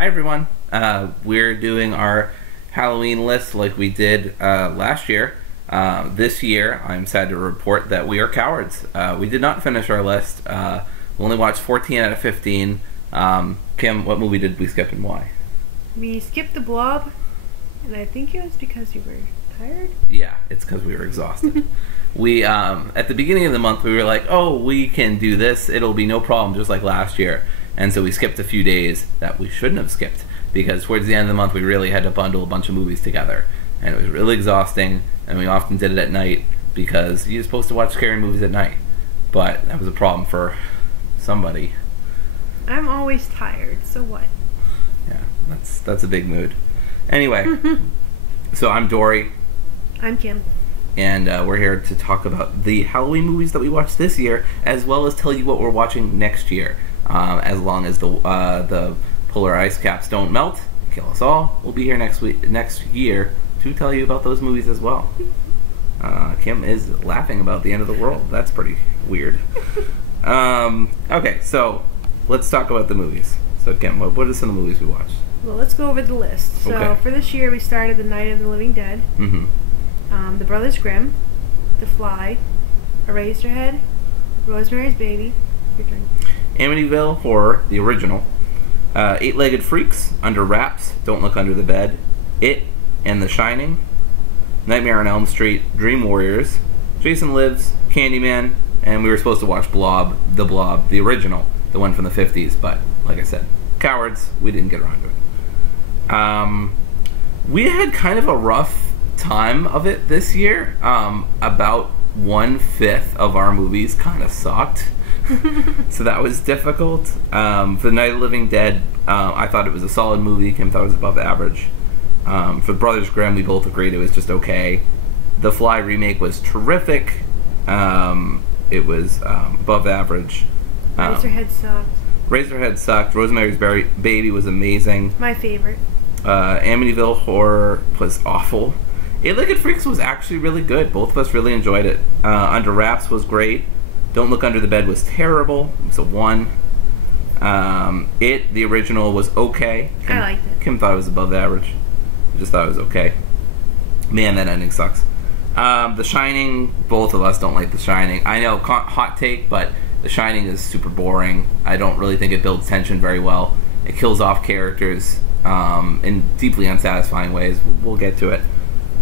Hi everyone. We're doing our Halloween list like we did last year. This year, I'm sad to report that we are cowards. We did not finish our list. We only watched 14 out of 15. Kim, what movie did we skip and why? We skipped the Blob, and I think it was because you were tired. Yeah, it's because we were exhausted. We at the beginning of the month we were like, oh, we can do this. It'll be no problem, just like last year. And so we skipped a few days that we shouldn't have skipped because towards the end of the month we really had to bundle a bunch of movies together, and it was really exhausting. And we often did it at night because you're supposed to watch scary movies at night, but that was a problem for somebody. I'm always tired, so what? Yeah, that's a big mood. Anyway, so I'm Dory. I'm Kim. And we're here to talk about the Halloween movies that we watched this year, as well as tell you what we're watching next year. As long as the polar ice caps don't melt, kill us all, we'll be here next year to tell you about those movies as well. Kim is laughing about the end of the world. That's pretty weird. Okay, so let's talk about the movies. So Kim, what are some of the movies we watched? Well, let's go over the list. So okay. For this year, we started The Night of the Living Dead, The Brothers Grimm, The Fly, Eraserhead, Rosemary's Baby, your turn. Amityville Horror, the original, Eight-Legged Freaks, Under Wraps, Don't Look Under the Bed, It and The Shining, Nightmare on Elm Street, Dream Warriors, Jason Lives, Candyman, and we were supposed to watch Blob, the original, the one from the 50s, but like I said, cowards, we didn't get around to it. We had kind of a rough time of it this year. About 1/5 of our movies kind of sucked. So that was difficult. For The Night of the Living Dead, I thought it was a solid movie. Kim thought it was above average. For The Brothers Grimm, we both agreed it was just okay. The Fly remake was terrific. It was above average. Razorhead sucked. Rosemary's Baby was amazing. My favorite. Amityville Horror was awful. Eight-Legged Freaks was actually really good. Both of us really enjoyed it. Under Wraps was great. Don't Look Under the Bed was terrible. It was a 1. It, the original, was okay. I liked it. Kim thought it was above average. I just thought it was okay. Man, that ending sucks. The Shining, both of us don't like The Shining. I know, hot take, but The Shining is super boring. I don't really think it builds tension very well. It kills off characters in deeply unsatisfying ways. We'll get to it.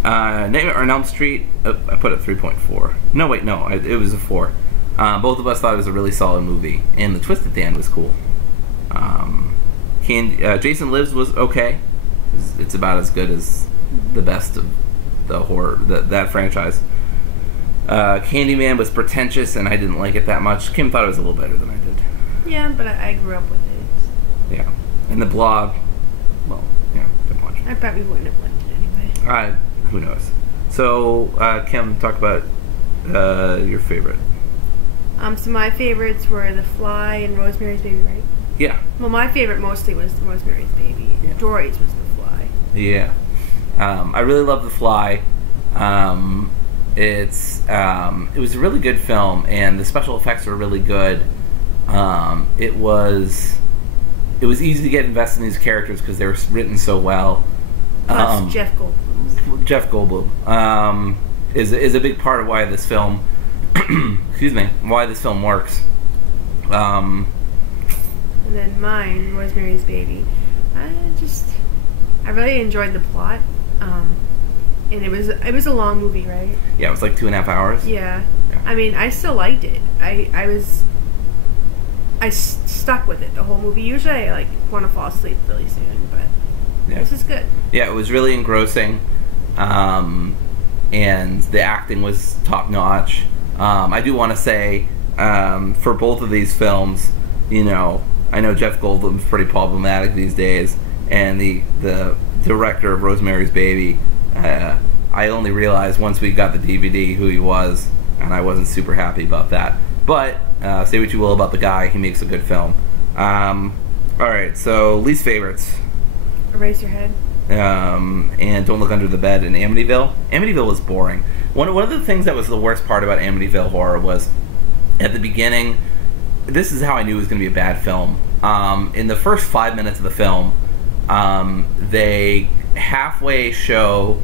Nightmare on Elm Street, I put it 3.4. No, wait, no, it was a 4. Both of us thought it was a really solid movie, and the twist at the end was cool. Jason Lives was okay. It's about as good as the best of the horror, that franchise. Candyman was pretentious, and I didn't like it that much. Kim thought it was a little better than I did. Yeah, but I grew up with it. Yeah. And The Blob, well, yeah, didn't watch it. I probably wouldn't have liked it anyway. Who knows? So, Kim, talk about your favorite. So my favorites were The Fly and Rosemary's Baby, right? Yeah. Well, my favorite mostly was Rosemary's Baby. Yeah. Dory's was The Fly. Yeah. I really love The Fly. It was a really good film, and the special effects were really good. It was easy to get invested in these characters because they were written so well. Plus Jeff Goldblum. Jeff Goldblum is a big part of why this film excuse me, why this film works. And then mine, Rosemary's Baby. I really enjoyed the plot. And it was a long movie, right? Yeah, it was like 2.5 hours. Yeah. I mean, I still liked it. I stuck with it the whole movie. Usually I want to fall asleep really soon, but this is good. Yeah, it was really engrossing. And the acting was top notch. I do want to say, for both of these films, I know Jeff Goldblum's pretty problematic these days, and the director of Rosemary's Baby, I only realized once we got the DVD who he was, and I wasn't super happy about that. But, say what you will about the guy, he makes a good film. Alright, so least favorites. Eraserhead. And Don't Look Under the Bed and Amityville. Amityville was boring. One of the things that was the worst part about Amityville Horror was, at the beginning, this is how I knew it was going to be a bad film. In the first 5 minutes of the film, They halfway show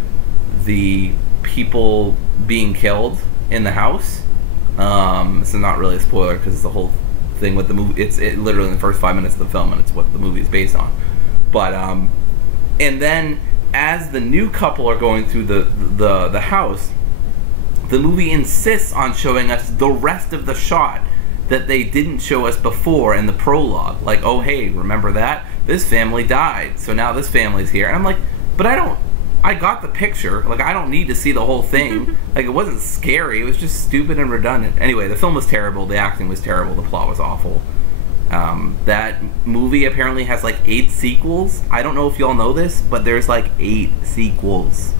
the people being killed in the house. This is not really a spoiler because it's the whole thing with the movie. It's literally in the first 5 minutes of the film, and it's what the movie is based on. But and then as the new couple are going through the house, the movie insists on showing us the rest of the shot that they didn't show us before in the prologue. Like, oh hey, remember that? This family died, so now this family's here. And I'm like, but I got the picture. Like, I don't need to see the whole thing. Like, it wasn't scary. It was just stupid and redundant. Anyway, the film was terrible. The acting was terrible. The plot was awful. That movie apparently has like 8 sequels. I don't know if y'all know this, but there's like 8 sequels.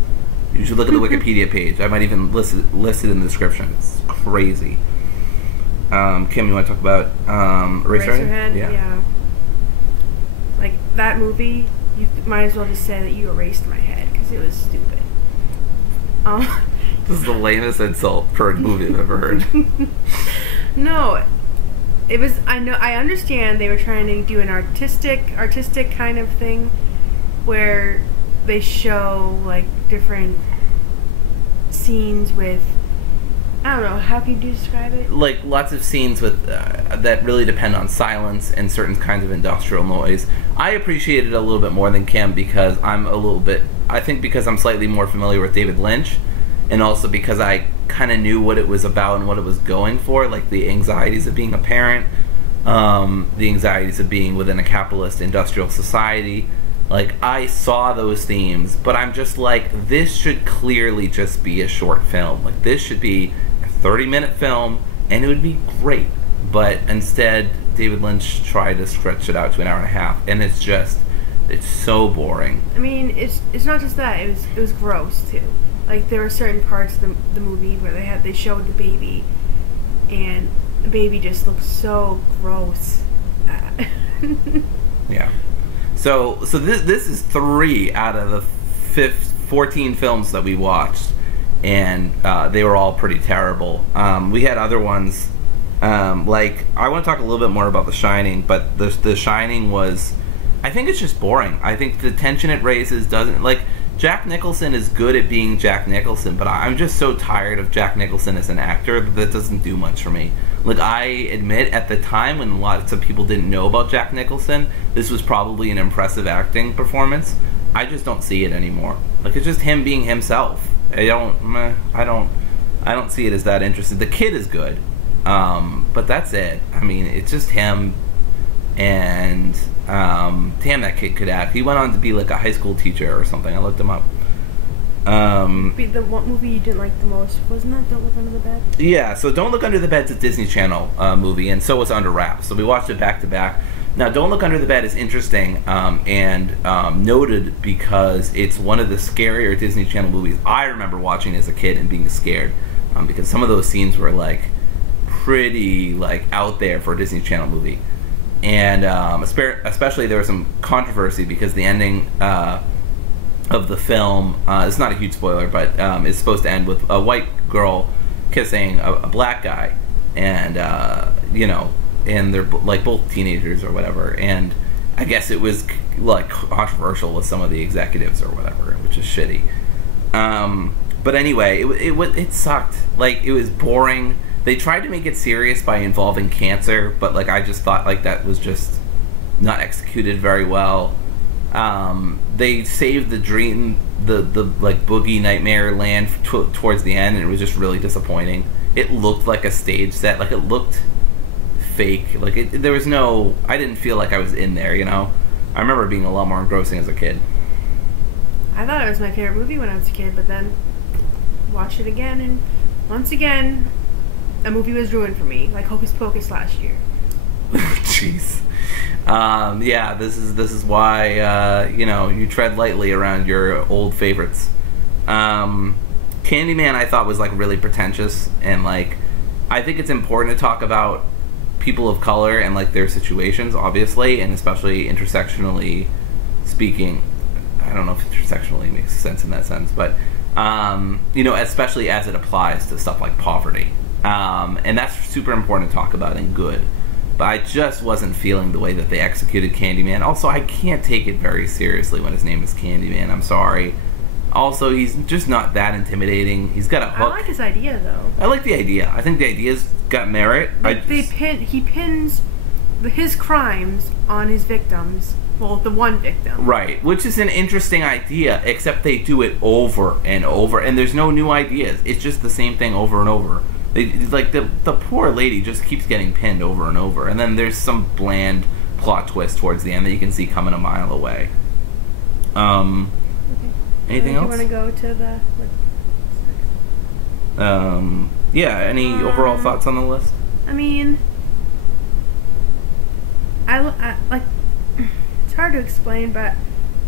You should look at the Wikipedia page. I might even list it in the description. It's crazy. Kim, you want to talk about Eraserhead? Yeah. Like, that movie, you might as well just say that you erased my head, because it was stupid. This is the lamest insult for a movie I've ever heard. No, it was, I understand they were trying to do an artistic kind of thing, where they show, like, different scenes with, I don't know, how can you describe it? Like, lots of scenes with that really depend on silence and certain kinds of industrial noise. I appreciate it a little bit more than Kim because I think because I'm slightly more familiar with David Lynch, and also because I kind of knew what it was about and what it was going for, like the anxieties of being a parent, the anxieties of being within a capitalist industrial society. Like, I saw those themes, but I'm just like, this should clearly just be a short film. Like, this should be a 30-minute film, and it would be great. But instead, David Lynch tried to stretch it out to an hour and a half, and it's so boring. I mean, it's not just that, it was gross, too. Like, there were certain parts of the movie where they showed the baby, and the baby just looked so gross. Yeah. So this is 3 out of the 14 films that we watched, and they were all pretty terrible. We had other ones, like, I want to talk a little bit more about The Shining, but The Shining was, I think it's just boring. I think the tension it raises doesn't, like, Jack Nicholson is good at being Jack Nicholson, but I'm just so tired of Jack Nicholson as an actor that doesn't do much for me. Like, I admit, at the time when lots of people didn't know about Jack Nicholson, this was probably an impressive acting performance. I just don't see it anymore. Like, it's just him being himself. I don't see it as that interesting. The kid is good, but that's it. I mean, it's just him, and damn, that kid could act. He went on to be like a high school teacher or something. I looked him up. The one movie you didn't like the most, wasn't that Don't Look Under the Bed? Yeah, so Don't Look Under the Bed's a Disney Channel movie, and so was Under Wraps. So we watched it back to back. Now, Don't Look Under the Bed is interesting and noted because it's one of the scarier Disney Channel movies I remember watching as a kid and being scared, because some of those scenes were like pretty like out there for a Disney Channel movie. And especially there was some controversy because the ending of the film, it's not a huge spoiler, but it's supposed to end with a white girl kissing a black guy, and you know, and they're like both teenagers or whatever, and I guess it was like controversial with some of the executives or whatever, which is shitty. But anyway, it sucked. Like, it was boring. They tried to make it serious by involving cancer, but like I just thought like that was just not executed very well. They saved the dream, the like boogie nightmare land towards the end, and it was just really disappointing. It looked like a stage set, like it looked fake. Like there was no, I didn't feel like I was in there, you know. I remember it being a lot more engrossing as a kid. I thought it was my favorite movie when I was a kid, but then watched it again, and once again, a movie was ruined for me, like Hocus Pocus last year. Jeez. Yeah, this is why you know, you tread lightly around your old favorites. Candyman I thought was like really pretentious, and like I think it's important to talk about people of color and like their situations, obviously, and especially intersectionally speaking. I don't know if intersectionally makes sense in that sense, but you know, especially as it applies to stuff like poverty. And that's super important to talk about and good. but I just wasn't feeling the way that they executed Candyman. Also, I can't take it very seriously when his name is Candyman. I'm sorry. Also, he's just not that intimidating. He's got a hook. I like his idea, though. I like the idea. I think the idea's got merit. He pins his crimes on his victims. Well, the one victim. Right, which is an interesting idea, except they do it over and over, and there's no new ideas. It's just the same thing over and over. Like, the poor lady just keeps getting pinned over and over, and then there's some bland plot twist towards the end that you can see coming a mile away. Okay. Anything else? Do you want to go to the... Yeah, any overall thoughts on the list? I mean... I like... It's hard to explain, but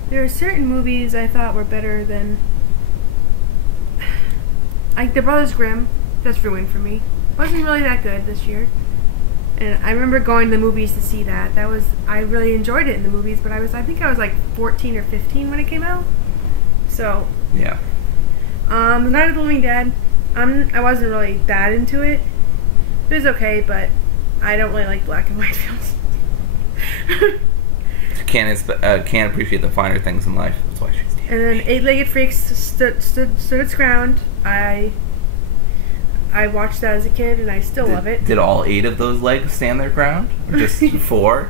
there are certain movies I thought were better than... Like, The Brothers Grimm, that's ruined for me. Wasn't really that good this year. And I remember going to the movies to see that. I really enjoyed it in the movies, but I think I was like 14 or 15 when it came out. So... Yeah. The Night of the Living Dead, I wasn't really that into it. It was okay, but I don't really like black and white films. Can't appreciate the finer things in life. That's why she's dead. And then Eight-Legged Freaks stood its ground. I watched that as a kid, and I still love it. Did all 8 of those legs stand their ground? Or just 4?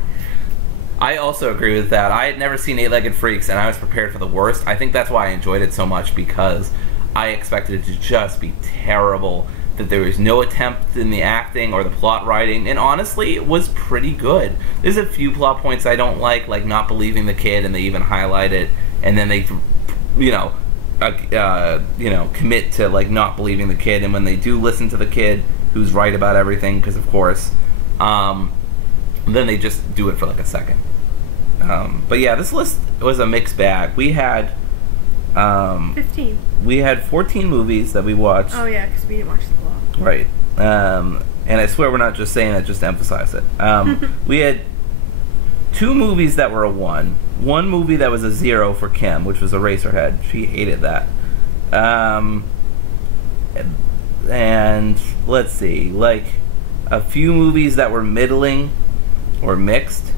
I also agree with that. I had never seen Eight-Legged Freaks, and I was prepared for the worst. I think that's why I enjoyed it so much, because I expected it to just be terrible. That there was no attempt in the acting or the plot writing, and honestly, it was pretty good. There's a few plot points I don't like not believing the kid, and they even highlight it, and then they, commit to like not believing the kid, and when they do listen to the kid, who's right about everything, because of course, then they just do it for like a second. But yeah, this list was a mixed bag. We had 15. We had 14 movies that we watched. Oh yeah, because we didn't watch the Blob. Right. And I swear we're not just saying that just to emphasize it. We had 2 movies that were a 1. 1 movie that was a 0 for Kim, which was Eraserhead. She hated that. And let's see, like a few movies that were middling or mixed.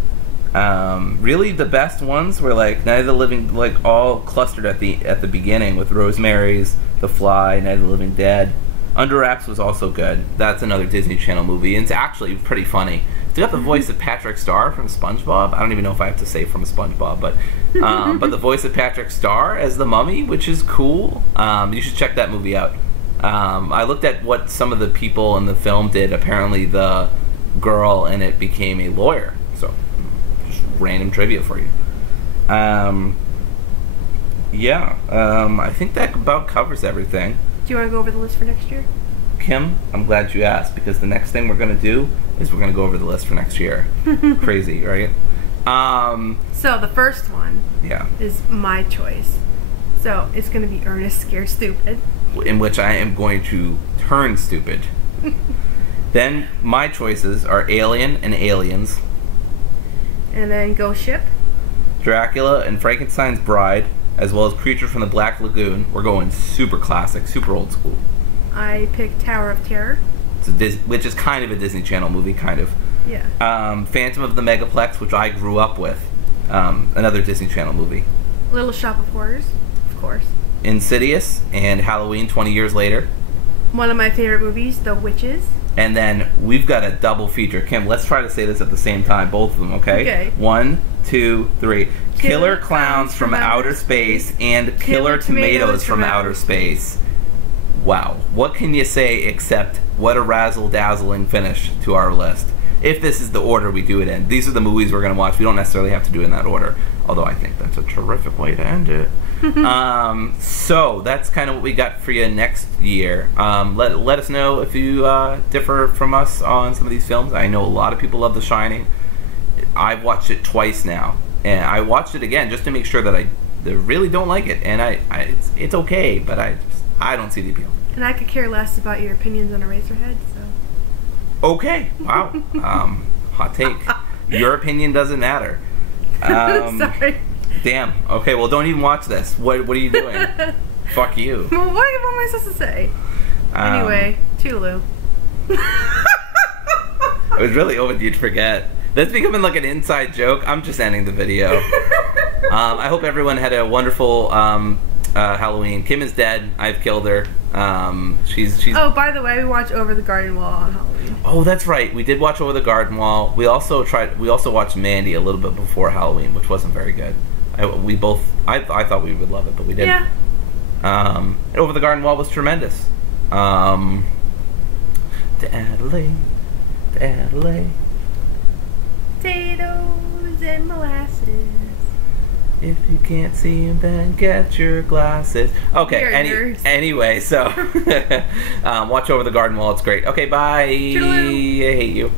Really the best ones were like Night of the Living, like all clustered at the beginning with Rosemary's, The Fly, Night of the Living Dead. Under Wraps was also good. That's another Disney Channel movie, and it's actually pretty funny. It's got the voice of Patrick Starr from SpongeBob. I don't even know if I have to say from SpongeBob, but the voice of Patrick Starr as the mummy, which is cool. You should check that movie out. I looked at what some of the people in the film did. Apparently the girl in it became a lawyer. So, just random trivia for you. I think that about covers everything. Do you want to go over the list for next year? Kim, I'm glad you asked, because the next thing we're going to do is we're going to go over the list for next year. Crazy, right? So the first one yeah, is my choice. So it's going to be Ernest Scared Stupid. In which I am going to turn stupid. Then my choices are Alien and Aliens. And then Ghost Ship. Dracula and Frankenstein's Bride, as well as Creature from the Black Lagoon. We're going super classic, super old school. I picked Tower of Terror. Which is kind of a Disney Channel movie, kind of. Yeah. Phantom of the Megaplex, which I grew up with. Another Disney Channel movie. Little Shop of Horrors, of course. Insidious and Halloween 20 years later. One of my favorite movies, The Witches. And then we've got a double feature. Kim, let's try to say this at the same time, both of them, okay? Okay. 1, 2, 3. Killer Clowns from Outer Space and Killer Tomatoes from Outer Space. Wow. What can you say except what a razzle-dazzling finish to our list. If this is the order we do it in. These are the movies we're going to watch. We don't necessarily have to do it in that order. Although I think that's a terrific way to end it. So that's kind of what we got for you next year. Let us know if you differ from us on some of these films. I know a lot of people love The Shining. I've watched it twice now, and I watched it again just to make sure that I really don't like it. And it's okay, but I don't see the appeal. And I could care less about your opinions on Eraserhead. So. Okay. Wow. Hot take. Your opinion doesn't matter. Sorry. Damn. Okay, well, don't even watch this. What are you doing? Fuck you. Well, what am I supposed to say? Anyway, Toodaloo. I was really hoping you'd forget. That's becoming like an inside joke. I'm just ending the video. I hope everyone had a wonderful Halloween. Kim is dead. I've killed her. She's. Oh, by the way, we watched Over the Garden Wall on Halloween. Oh, that's right. We did watch Over the Garden Wall. We also watched Mandy a little bit before Halloween, which wasn't very good. I thought we would love it, but we didn't. Yeah. Over the Garden Wall was tremendous. To Adelaide. Potatoes and molasses. If you can't see him, then get your glasses. Okay, anyway, so watch Over the Garden Wall. It's great. Okay, bye. Toodaloo. I hate you.